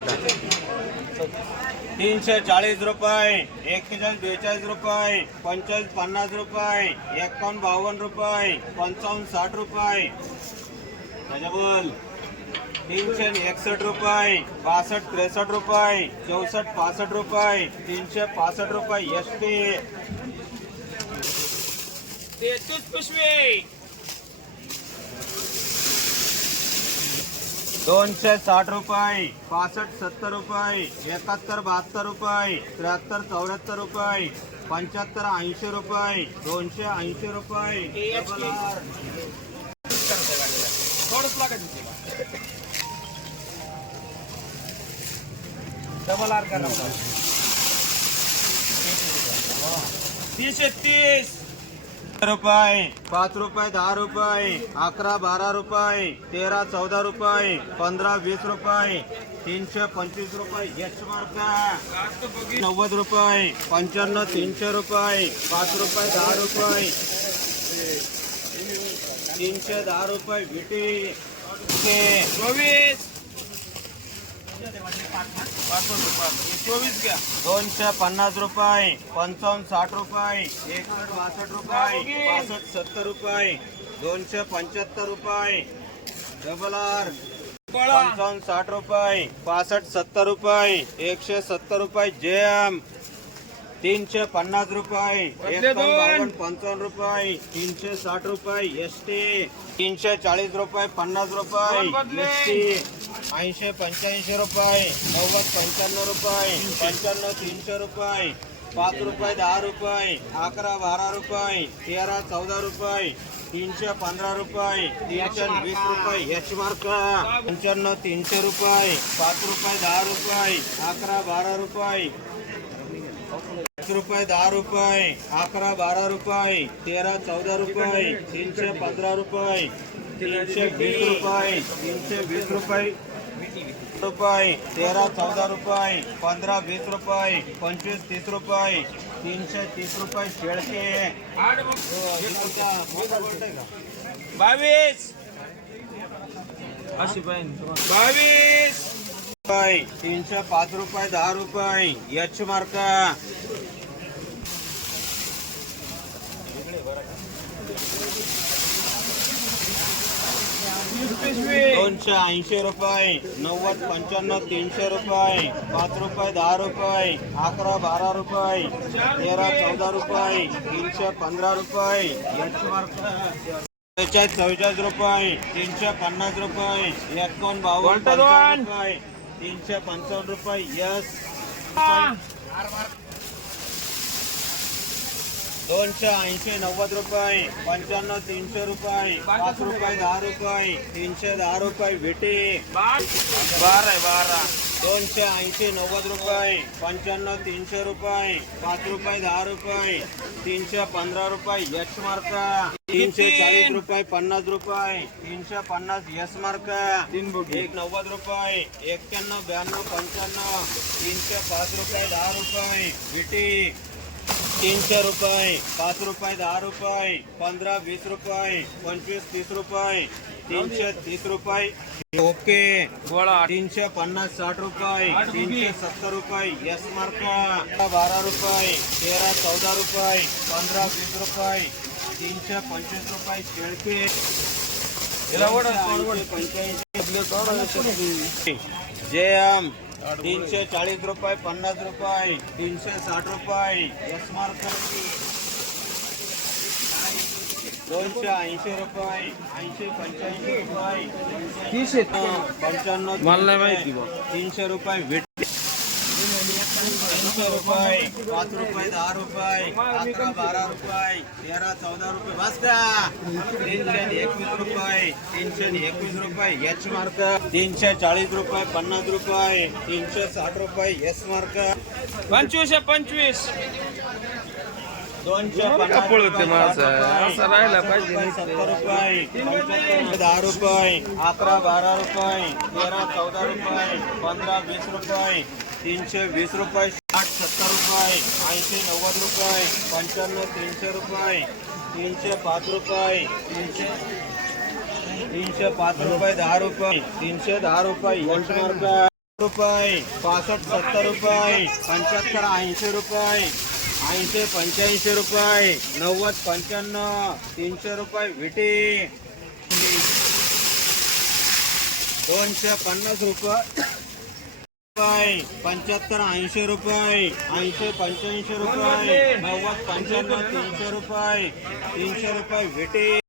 340 रुपये, 4142 रुपये, 4550 रुपये, 5152 रुपये, 5560 रुपये, बोल 361 रुपये, 6263 रुपये, 6465 रुपये, 365 रुपये एसटी 33 पिशवी 260 रुपये, 6570 रुपये, 7172 रुपये, 7374 रुपये, 7580 रुपये, 280 रुपये, थोडंच लागायचं डबल आर करा 330 रुपये, 5 रुपये, 10 रुपये, 11 12 रुपये, 13 14 रुपये, 15 20 रुपये, 325 रुपये एच मार्का 90 रुपये, 95 300 रुपये, 5 रुपये, 10 रुपये, 310 रुपये विटी 24 घ्या 250 रुपये, 5560 रुपये, 6162 रुपये, 6570 रुपये, 275 रुपये, डबल आर 5560 रुपये, 6570 रुपये, 170 रुपये जेएम 350 रुपये, 55 रुपये, 360 रुपये एसटी 340 रुपये, 50 रुपये एसटी 80 85 रुपये, 90 95 रुपये, 95 300 रुपये, 5 रुपये, 10 रुपये, 11 12 रुपये, 13 14 रुपये, 315 रुपये, 320 रुपये एच मार्क 95 300 रुपये, 5 रुपये, 10 रुपये, 11 12 रुपये, 5 रुपये, 10 रुपये, 11 12 रुपये, 13 14 रुपये, 315 रुपये, 320 रुपये, 320 रुपये, 13 14 रुपये, 15 20 रुपये, 25 30 रुपये, 330 रुपये शेळके 22 22 305 रुपये, 10 रुपये एच मार्का 280 रुपये, 90 95 300 रुपये, 5 रुपये, 10 रुपये, 11 12 रुपये, 13 14 रुपये, 315 रुपये एच मार्का 44 रुपये, 350 रुपये, 5152 रुपये, 355 रुपये यस 280 90 रुपये, 95 300 रुपये, 5 रुपये, 10 रुपये, 310 रुपये विटी 12 280 90 रुपये, 95 300 रुपये, 5 रुपये, 10 रुपये, 315 रुपये एच मार्का 340 रुपये, 50 रुपये, 350 एस मार्का 190 रुपये, 91 92 95, 305 रुपये, 10 रुपये विटी 300 रुपये, 5 रुपये, 10 रुपये, 15 20 रुपये, 25 30 रुपये, 330 रुपये ओके 350 60 रुपये, 370 रुपये एस मार्का 12 रुपये, 13 14 रुपये, 15 20 रुपये, 325 रुपये शेळके 85 जेएम 340 रुपये, 50 रुपये, 360 रुपये एस मार्क 280 रुपये, 80 85 रुपये 95 मला माहिती 300 रुपये 300 रुपये, 5 रुपये, 10 रुपये, 11 12 रुपये, 13 14 रुपये बस का 321 रुपये, 321 रुपये एच मार्क 340 रुपये, 50 रुपये, 360 रुपये एस मार्क 25 250 होते माझं असं राहिला पाहिजे 70 रुपये, 10 रुपये, 11 12 रुपये, 13 14 रुपये, 15 20 रुपये, 320 रुपये, 60 70 रुपये, 80 90 रुपये, 95 300 रुपये, 305 रुपये, 305 रुपये, 10 रुपये, 310 रुपये एच मार्क रुपये 65 70 रुपये 75 80 रुपये 80 85 रुपये 90 95 300 रुपये विटी 250 रुपये 75 80 रुपये 80 85 रुपये 90 95 300 रुपये 300 रुपये विटी